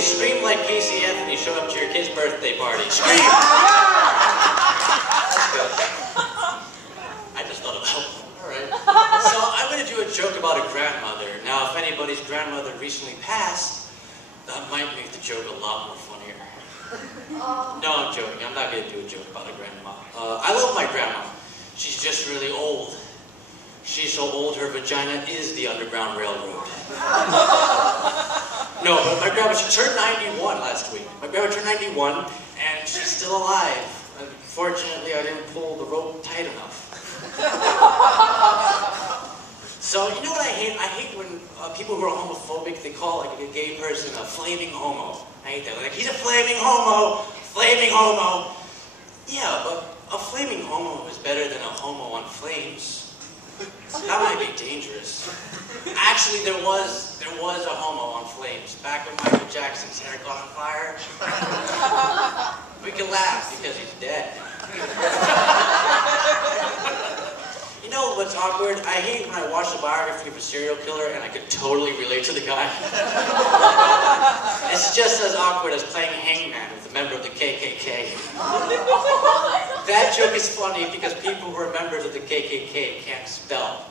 Please scream like Casey Anthony showed up to your kid's birthday party. Scream! I just thought of that. Alright. So I'm going to do a joke about a grandmother. Now, if anybody's grandmother recently passed, that might make the joke a lot more funnier. No, I'm joking. I'm not going to do a joke about a grandma. I love my grandma. She's just really old. She's so old, her vagina is the Underground Railroad. No, but my grandma, she turned 91 last week. My grandma turned 91, and she's still alive. Unfortunately, I didn't pull the rope tight enough. So, you know what I hate? I hate when people who are homophobic, they call like a gay person a flaming homo. I hate that. Like, he's a flaming homo! Flaming homo! Yeah, but a flaming homo is better than a homo on flames. That might be dangerous. Actually, there was a homo on flames back when Michael Jackson's hair caught on fire. We can laugh because he's dead. You know what's awkward? I hate when I watch the biography of a serial killer and I could totally relate to the guy. It's just as awkward as playing hangman with a member of the KKK. That joke is funny because people who are members of the KKK can't spell.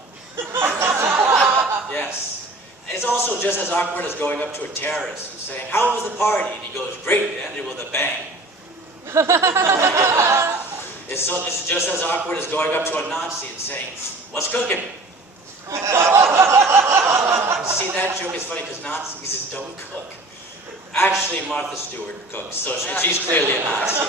Yes. It's also just as awkward as going up to a terrorist and saying, "How was the party?" And he goes, "Great, it ended with a bang." It's just as awkward as going up to a Nazi and saying, "What's cooking?" See, that joke is funny because Nazis don't cook. Actually, Martha Stewart cooks, so she's clearly a Nazi.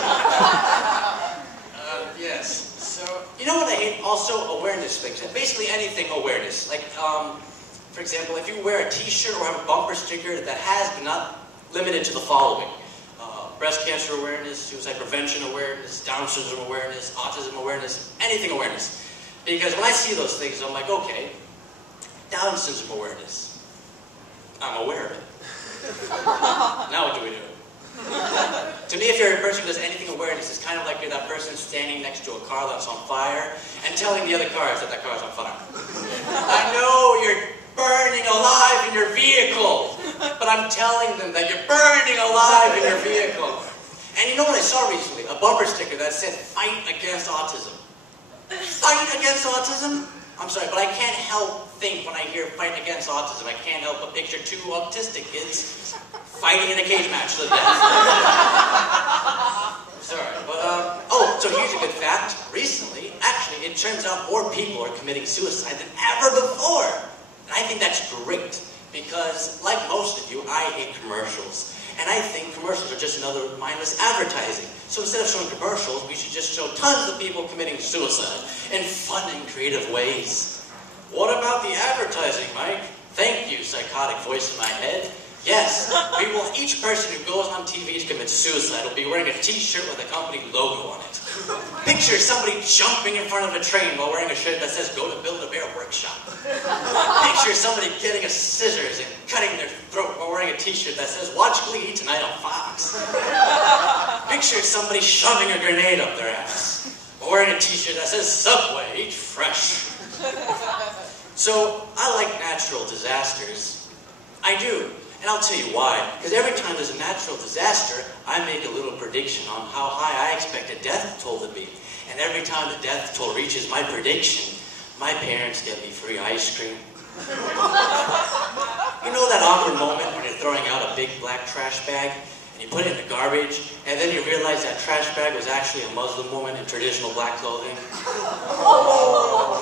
Yes. So, you know what I hate? Also, awareness things. Basically anything awareness. Like, for example, if you wear a t-shirt or have a bumper sticker that has, but not limited to the following. Breast cancer awareness, suicide prevention awareness, Down syndrome awareness, autism awareness, anything awareness. Because when I see those things, I'm like, okay, Down syndrome awareness. I'm aware of it. Now what do we do? To me, if you're a person who does anything awareness, it's kind of like you're that person standing next to a car that's on fire and telling the other cars that car's on fire. I know you're burning alive in your vehicle, but I'm telling them that you're burning alive in your vehicle. And you know what I saw recently? A bumper sticker that said, "Fight against autism." Fight against autism? I'm sorry, but I can't help think when I hear fight against autism. I can't help but picture two autistic kids fighting in a cage match to the death. Sorry, but, oh, so here's a good fact. Recently, actually, it turns out more people are committing suicide than ever before. And I think that's great, because, like most of you, I hate commercials. And I think commercials are just another mindless advertising. So instead of showing commercials, we should just show tons of people committing suicide in fun and creative ways. What about the advertising, Mike? Thank you, psychotic voice in my head. Yes, each person who goes on TV to commit suicide will be wearing a t-shirt with a company logo on it. Picture somebody jumping in front of a train while wearing a shirt that says, "Go to Build-A-Bear Workshop." Picture somebody getting a scissors and cutting their throat while wearing a t-shirt that says, "Watch Glee tonight on Fox." Picture somebody shoving a grenade up their ass while wearing a t-shirt that says, "Subway, eat fresh." So, I like natural disasters. I do. And I'll tell you why. Because every time there's a natural disaster, I make a little prediction on how high I expect a death toll to be. And every time the death toll reaches my prediction, my parents get me free ice cream. You know that awkward moment when you're throwing out a big black trash bag, and you put it in the garbage, and then you realize that trash bag was actually a Muslim woman in traditional black clothing?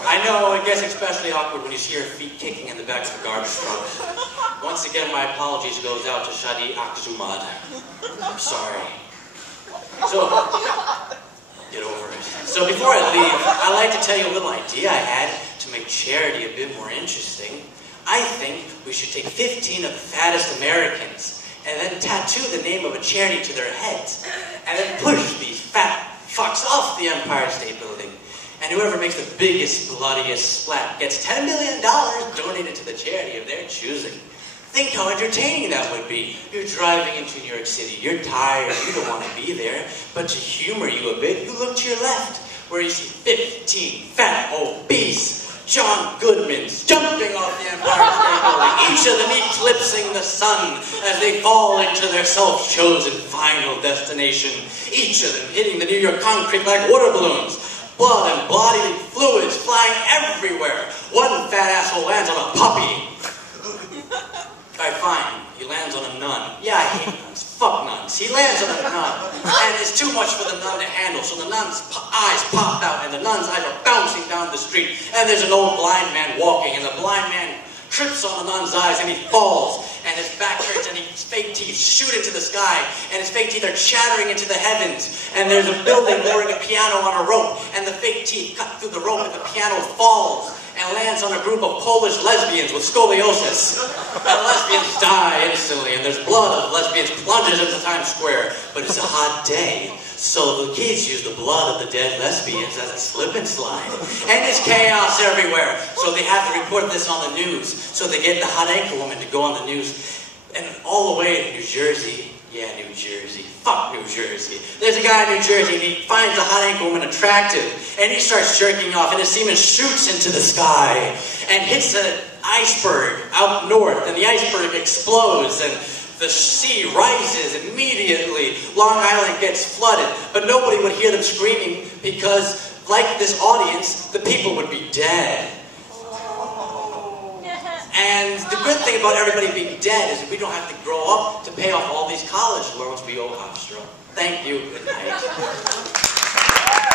I know, it gets especially awkward when you see her feet kicking in the back of the garbage truck. Once again, my apologies goes out to Shadi Akzumad. I'm sorry. So, get over it. So before I leave, I'd like to tell you a little idea I had to make charity a bit more interesting. I think we should take 15 of the fattest Americans and then tattoo the name of a charity to their heads, and then push these fat fucks off the Empire State Building. And whoever makes the biggest, bloodiest splat gets $10 million donated to the charity of their choosing. Think how entertaining that would be. You're driving into New York City, you're tired, you don't want to be there, but to humor you a bit, you look to your left, where you see 15 fat, obese, John Goodman's jumping off the Empire State Building, each of them eclipsing the sun as they fall into their self-chosen final destination, each of them hitting the New York concrete like water balloons, blood and bodily fluids flying everywhere. One fat asshole lands on a puppy. Alright, fine. He lands on a nun. Yeah, I hate nuns. Fuck nuns. He lands on a nun. And it's too much for the nun to handle, so the nun's eyes pop out, and the nun's eyes are bouncing down the street. And there's an old blind man walking, and the blind man trips on the nun's eyes, and he falls. And his back hurts, and his fake teeth shoot into the sky. And his fake teeth are chattering into the heavens. And there's a building mooring a piano on a rope. And the fake teeth cut through the rope, and the piano falls and lands on a group of Polish lesbians with scoliosis. And the lesbians die instantly, and there's blood of lesbians plunges into Times Square. But it's a hot day, so the kids use the blood of the dead lesbians as a slip and slide. And there's chaos everywhere, so they have to report this on the news. So they get the hot anchor woman to go on the news. And all the way to New Jersey, yeah, New Jersey. Fuck New Jersey. There's a guy in New Jersey, and he finds the hot anchor woman attractive, and he starts jerking off, and his semen shoots into the sky, and hits an iceberg out north, and the iceberg explodes, and the sea rises immediately. Long Island gets flooded, but nobody would hear them screaming, because, like this audience, the people would be dead. And the good thing about everybody being dead is that we don't have to grow up to pay off all these college loans we owe Hofstra. Thank you. Good night.